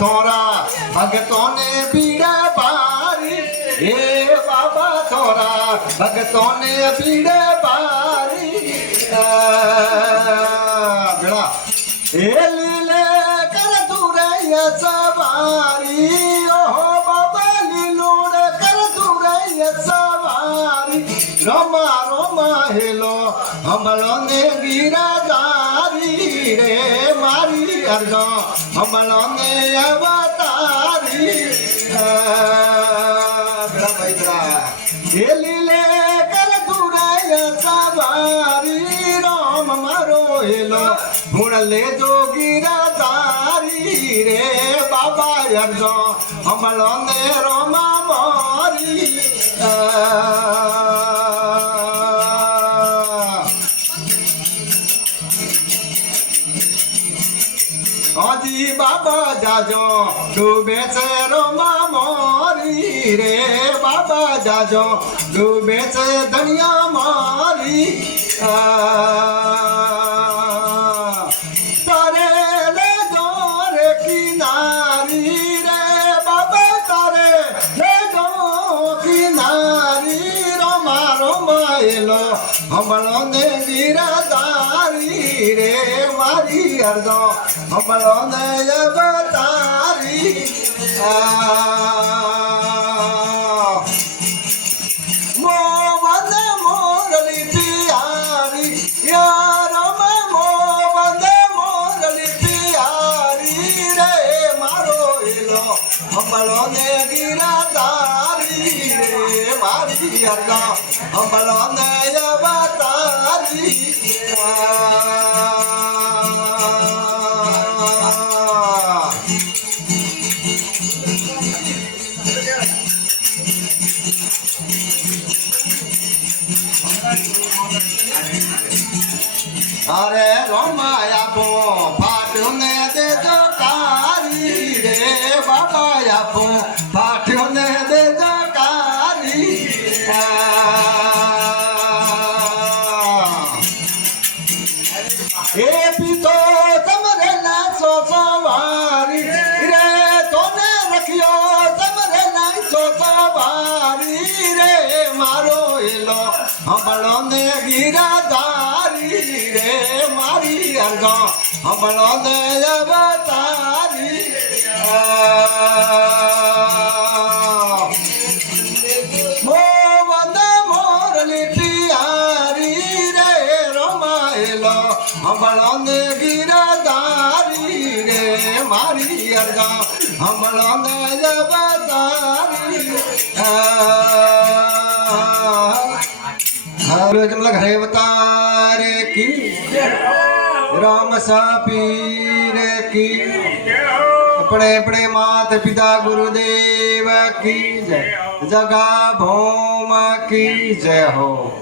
થોરા ભગતો ને ભીડ ભારી હે બાબા થોરા ભગતો ને ભીડ ભારી હે લીલે કર તુરૈયા સવારી ઓહો બાબા લીલુડ કર તુરૈયા સવારી રમા રમા હેલો હમળો ને ગીરાધારી રે મારી અરજો હમળો ને અવતારી હે લીલે કર તુરૈયા સવારી રામ મારો હેલો ગુણ લેજો ગીરાધારી રે બાબા અરજો હમળો ને રોમા મોરી હાજી બાબા જાજો ડૂબે છે રોમા મોરી રે બાબા જાજો ડૂબે છે ધનિયા મારી તારે લેજો રે કિનારી રે બાબા તારે લેજો કિનારી રોમા રોમા એલો હમળો ને ગીરાધારી રે મારી અરજો હમળો ને અવતારી મોવન મોરલી પિયારી યાર મોવન મોરલી પિયારી રે મારો એલો હમળો ને ગીરાધારી રે મારી અરજો હમળો ને અવતારી અરે રોમાયા પો ફાટ્યો ને દેજો કારી રે બાબાયા પો ફાટ્યો ને દેજો કારી એ પીતો તમરે ના સો સવારી રે તોને રખ્યો તમરે ના સો સવારી રે મારો એલો હમળો ને ગીરાધારી રે મારી અરજો હમળો ને અવતારી મોવન મોરલી પિયારી રે રોમાયેલો હમળો ને ગીરાધારી રે મારી અરજો હમળો ને અવતારી जमलक अवतार की राम सापीर की अपने अपने मात पिता गुरुदेव की जय जगा भौम की जय हो।